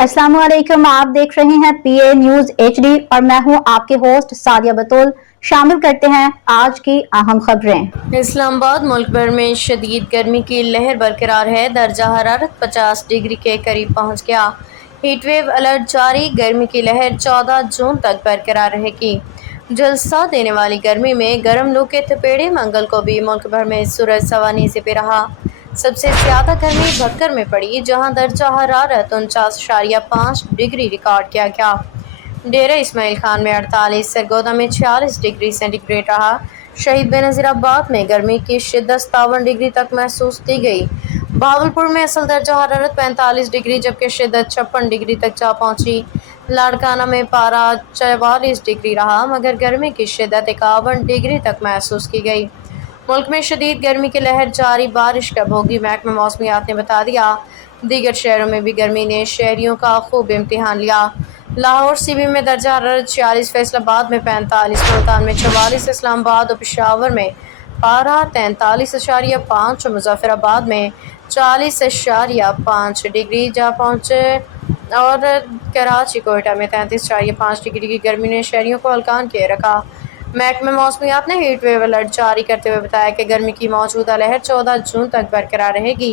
अस्सलाम वालेकुम। आप देख रहे हैं पीए न्यूज एचडी और मैं हूं आपके होस्ट सादिया बतूल। शामिल करते हैं आज की अहम खबरें। इस्लामाबाद मुल्क भर में शदीद गर्मी की लहर बरकरार है। दर्जा हरारत 50 डिग्री के करीब पहुंच गया। हीट वेव अलर्ट जारी। गर्मी की लहर 14 जून तक बरकरार रहेगी। झुलसा देने वाली गर्मी में गर्म लू के थपेड़े। मंगल को भी मुल्क भर में सूरज सवानीसे पे रहा। सबसे ज्यादा गर्मी भक्कर में पड़ी, जहां दर्जा हरारत 49.5 डिग्री रिकॉर्ड किया गया। डेरा इस्माइल खान में 48, सरगोदा में 46 डिग्री सेंटीग्रेड रहा। शहीद बेनज़ीराबाद में गर्मी की शिद्दत 57 डिग्री तक महसूस की गई। भावलपुर में असल दर्जा हरारत 45 डिग्री जबकि शिद्दत 56 डिग्री तक जा पहुंची। लाड़काना में पारा 44 डिग्री रहा मगर गर्मी की शिद्दत 51 डिग्री तक महसूस की गई। मुल्क में शदीद गर्मी की लहर जारी, बारिश कब होगी महकमा मौसमियात ने बता दिया। दीगर शहरों में भी गर्मी ने शहरियों का खूब इम्तिहान लिया। लाहौर सीबी में दर्जा हरारत 46, फैसलाबाद में 45, मुल्तान में 44, इस्लामाबाद और पेशावर में पारा 43.5, मुजफ्फराबाद में 40.5 डिग्री जा पहुँचे और कराची कोयटा में 33.5 डिग्री की गर्मी ने शहरियों को हलकान किए रखा। महकमे मौसमियात ने हीट वेव अलर्ट जारी करते हुए बताया कि गर्मी की मौजूदा लहर 14 जून तक बरकरार रहेगी।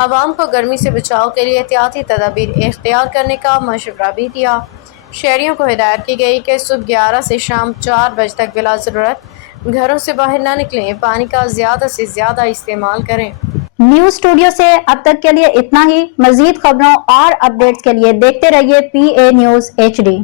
आवाम को गर्मी से बचाव के लिए एहतियाती तदाबीर इख्तियार करने का मशवरा भी दिया। शहरियों को हिदायत की गई कि सुबह 11 से शाम 4 बजे तक बिला ज़रूरत घरों से बाहर ना निकलें, पानी का ज़्यादा से ज़्यादा इस्तेमाल करें। न्यूज स्टूडियो से अब तक के लिए इतना ही। मजीद खबरों और अपडेट्स के लिए देखते रहिए पीए न्यूज एचडी।